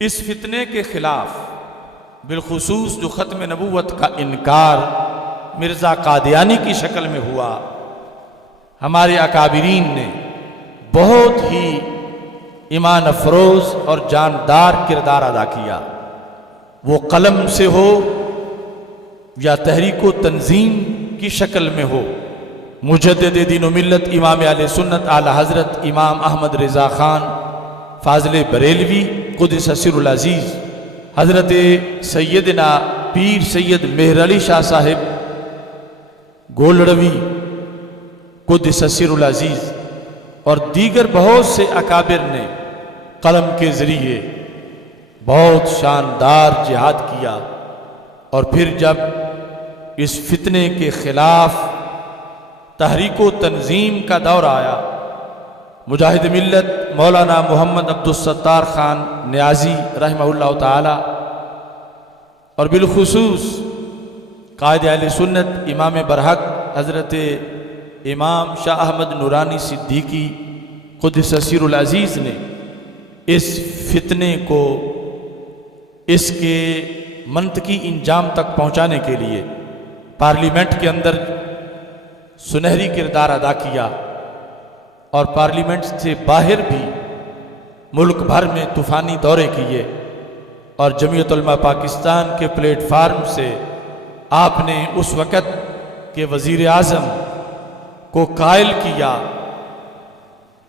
اس فتنے کے خلاف بالخصوص جو ختم نبوت کا انکار مرزا قادیانی کی شکل میں ہوا، ہمارے اکابرین نے بہت ہی ایمان افروز اور جاندار کردار ادا کیا، وہ قلم سے ہو یا تحریک و تنظیم کی شکل میں ہو۔ مجدد دین و ملت امام اہل سنت اعلی حضرت امام احمد رضا خان فاضل بریلوی قدس سر العزیز، حضرت سیدنا پیر سید مہر علی شاہ صاحب گولڑوی قدس سر العزیز اور دیگر بہت سے اکابر نے قلم کے ذریعے بہت شاندار جہاد کیا، اور پھر جب اس فتنے کے خلاف تحریک و تنظیم کا دور آیا، مجاہد ملت مولانا محمد عبدالستار خان نیازی رحمہ اللہ تعالی اور بالخصوص قائد اہل سنت امام برحق حضرت امام شاہ احمد نورانی صدیقی قدس سر العزیز نے اس فتنے کو اس کے منطقی انجام تک پہنچانے کے لیے پارلیمنٹ کے اندر سنہری کردار ادا کیا، اور پارلیمنٹ سے باہر بھی ملک بھر میں طوفانی دورے کیے، اور جمعیت علماء پاکستان کے پلیٹ فارم سے آپ نے اس وقت کے وزیر اعظم کو قائل کیا،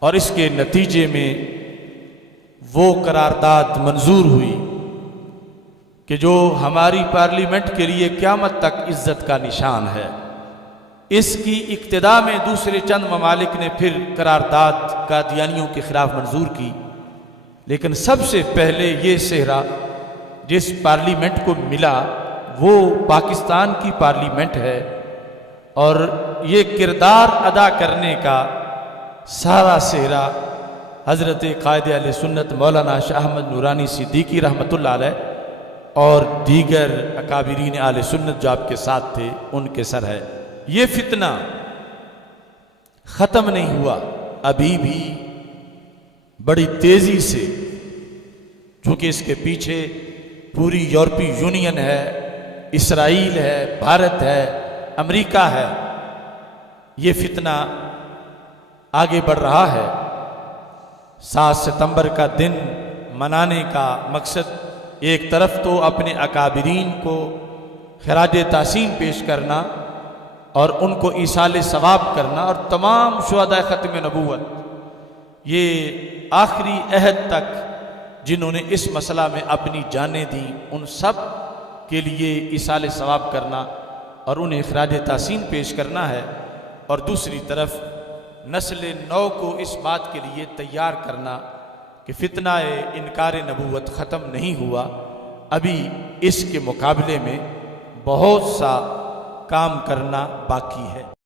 اور اس کے نتیجے میں وہ قرارداد منظور ہوئی کہ جو ہماری پارلیمنٹ کے لیے قیامت تک عزت کا نشان ہے۔ اس کی ابتدا میں دوسرے چند ممالک نے پھر قرارداد قادیانیوں کے خلاف منظور کی، لیکن سب سے پہلے یہ صحرا جس پارلیمنٹ کو ملا وہ پاکستان کی پارلیمنٹ ہے، اور یہ کردار ادا کرنے کا سارا صحرا حضرت قائد اہل سنت مولانا شاہ احمد نورانی صدیقی رحمۃ اللہ علیہ اور دیگر اکابرین اہل سنت جو آپ کے ساتھ تھے ان کے سر ہے۔ یہ فتنہ ختم نہیں ہوا، ابھی بھی بڑی تیزی سے، چونکہ اس کے پیچھے پوری یورپی یونین ہے، اسرائیل ہے، بھارت ہے، امریکہ ہے، یہ فتنہ آگے بڑھ رہا ہے۔ 7 ستمبر کا دن منانے کا مقصد ایک طرف تو اپنے اکابرین کو خراج تحسین پیش کرنا اور ان کو ایصال ثواب کرنا، اور تمام شہداء ختم نبوت یہ آخری عہد تک جنہوں نے اس مسئلہ میں اپنی جانیں دیں ان سب کے لیے ایصال ثواب کرنا اور انہیں خراج تحسین پیش کرنا ہے، اور دوسری طرف نسل نو کو اس بات کے لیے تیار کرنا کہ فتنہ انکار نبوت ختم نہیں ہوا، ابھی اس کے مقابلے میں بہت سا کام کرنا باقی ہے۔